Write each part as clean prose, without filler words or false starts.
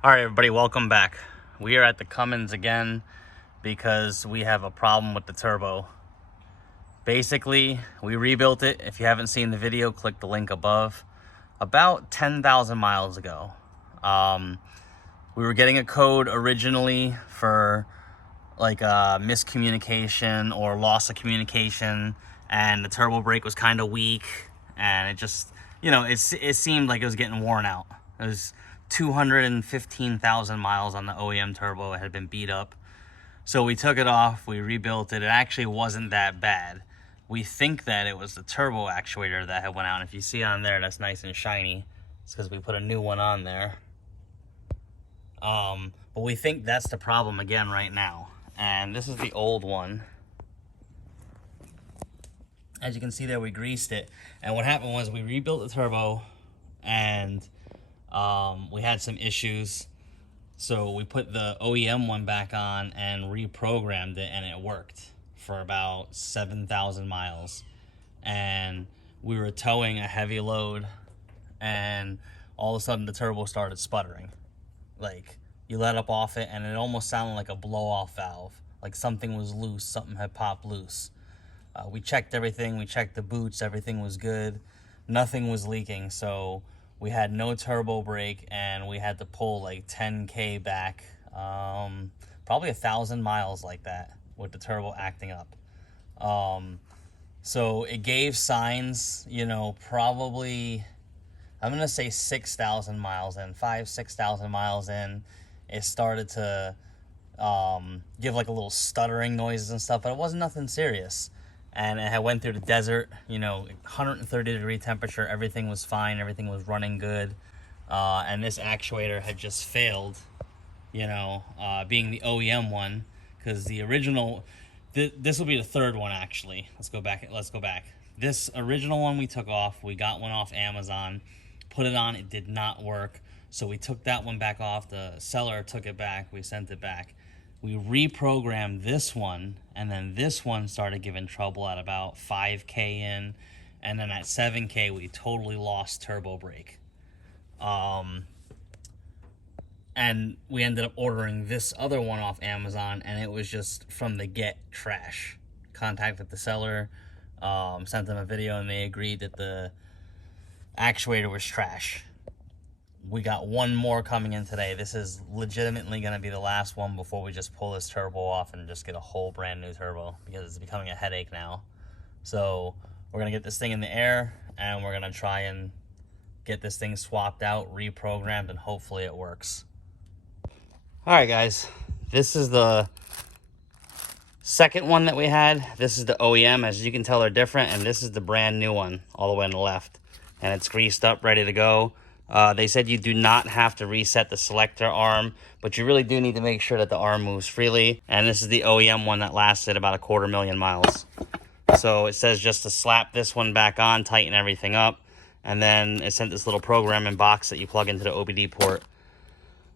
All right, everybody, welcome back. We are at the Cummins again because we have a problem with the turbo. Basically, we rebuilt it. If you haven't seen the video, click the link above. About 10,000 miles ago. We were getting a code originally for like a miscommunication or loss of communication, and the turbo brake was kind of weak, and it just, it seemed like it was getting worn out. It was 215,000 miles on the OEM turbo. It had been beat up. So we took it off, we rebuilt it. It actually wasn't that bad. We think that it was the turbo actuator that had went out. If you see on there, that's nice and shiny. It's because we put a new one on there. But we think that's the problem again right now. And this is the old one. As you can see there, we greased it. And what happened was we rebuilt the turbo, and we had some issues. So we put the OEM one back on and reprogrammed it, and it worked for about 7,000 miles. And we were towing a heavy load, and all of a sudden the turbo started sputtering. Like, you let up off it, and it almost sounded like a blow-off valve. Like something was loose, something had popped loose. We checked everything, we checked the boots, everything was good. Nothing was leaking, so we had no turbo brake, and we had to pull like 10K back, probably 1,000 miles like that with the turbo acting up. So it gave signs, probably, I'm going to say 6,000 miles in, 6,000 miles in, it started to give like a little stuttering noises and stuff, but it wasn't nothing serious. And it had went through the desert, 130-degree temperature, everything was fine, everything was running good. And this actuator had just failed, being the OEM one, because the original, this will be the third one actually. Let's go back. This original one we took off, we got one off Amazon, put it on, it did not work. So we took that one back off, the seller took it back, we sent it back. We reprogrammed this one, and then this one started giving trouble at about 5K in, and then at 7K we totally lost turbo brake. And we ended up ordering this other one off Amazon, and it was just from the get trash. Contacted the seller, sent them a video, and they agreed that the actuator was trash. We got one more coming in today. This is legitimately going to be the last one before we just pull this turbo off and just get a whole brand new turbo, because it's becoming a headache now. So we're going to get this thing in the air, and we're going to try and get this thing swapped out, reprogrammed, and hopefully it works. All right, guys, this is the second one that we had. This is the OEM. As you can tell, they're different, and this is the brand new one all the way on the left, and it's greased up, ready to go. They said you do not have to reset the selector arm, but you really do need to make sure that the arm moves freely. And this is the OEM one that lasted about 250,000 miles. So it says just to slap this one back on, tighten everything up, and then it sent this little programming box that you plug into the OBD port.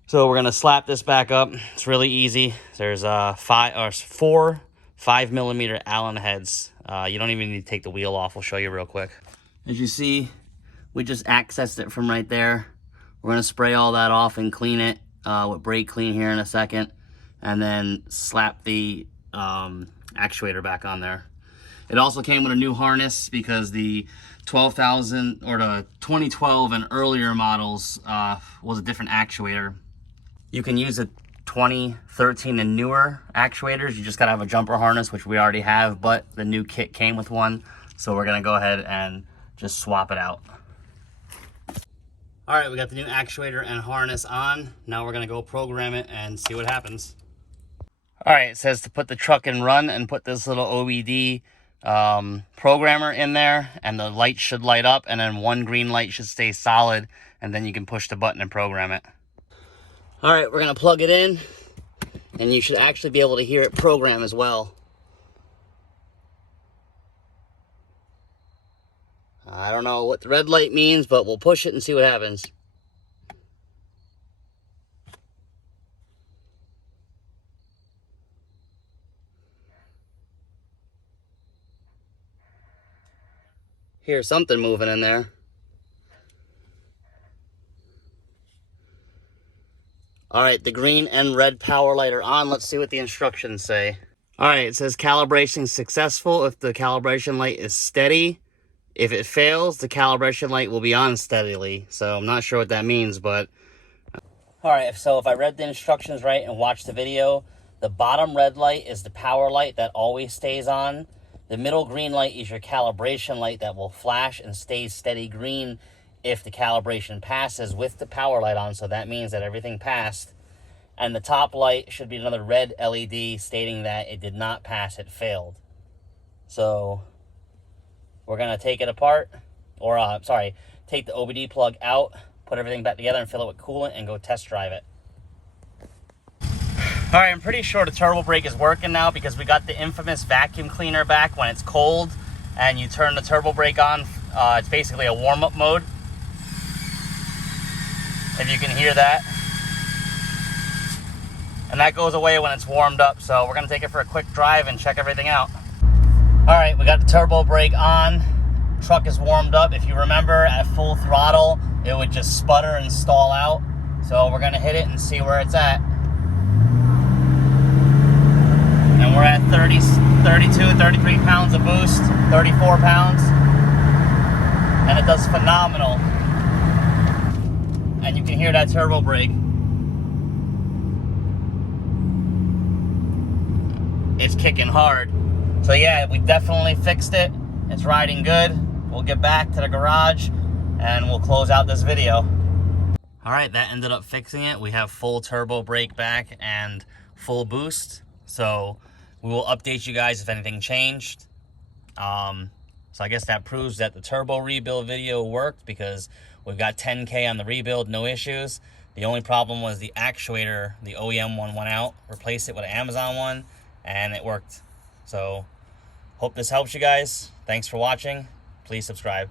So we're gonna slap this back up. It's really easy. There's 4 5mm Allen heads. You don't even need to take the wheel off. We'll show you real quick. As you see, we just accessed it from right there. We're gonna spray all that off and clean it with brake clean here in a second, and then slap the actuator back on there. It also came with a new harness because the 12,000 or the 2012 and earlier models was a different actuator. You can use a 2013 and newer actuators. You just gotta have a jumper harness, which we already have, but the new kit came with one. So we're gonna go ahead and just swap it out. All right, we got the new actuator and harness on. Now we're gonna go program it and see what happens. All right, it says to put the truck in run and put this little OBD programmer in there, and the light should light up, and then one green light should stay solid, and then you can push the button and program it. All right, we're gonna plug it in, and you should actually be able to hear it program as well. I don't know what the red light means, but we'll push it and see what happens. Hear something moving in there. All right, the green and red power light are on. Let's see what the instructions say. All right, it says calibration successful if the calibration light is steady. If it fails, the calibration light will be on steadily. So I'm not sure what that means, but... All right, so if I read the instructions right and watched the video, the bottom red light is the power light that always stays on. The middle green light is your calibration light that will flash and stays steady green if the calibration passes with the power light on. So that means that everything passed. And the top light should be another red LED stating that it did not pass, it failed. So we're going to take it apart, or take the OBD plug out, put everything back together and fill it with coolant and go test drive it. All right, I'm pretty sure the turbo brake is working now because we got the infamous vacuum cleaner back when it's cold and you turn the turbo brake on. It's basically a warm-up mode, if you can hear that. And that goes away when it's warmed up. So we're gonna take it for a quick drive and check everything out. All right, we got the turbo brake on. Truck is warmed up. If you remember, at full throttle, it would just sputter and stall out. So we're gonna hit it and see where it's at. And we're at 32, 33 pounds of boost, 34 pounds. And it does phenomenal. And you can hear that turbo brake. It's kicking hard. So yeah, we definitely fixed it. It's riding good. We'll get back to the garage and we'll close out this video. All right, that ended up fixing it. We have full turbo brake back and full boost. So we will update you guys if anything changed. So I guess that proves that the turbo rebuild video worked because we've got 10K on the rebuild, no issues. The only problem was the actuator, the OEM one went out, replaced it with an Amazon one, and it worked. So hope this helps you guys. Thanks for watching. Please subscribe.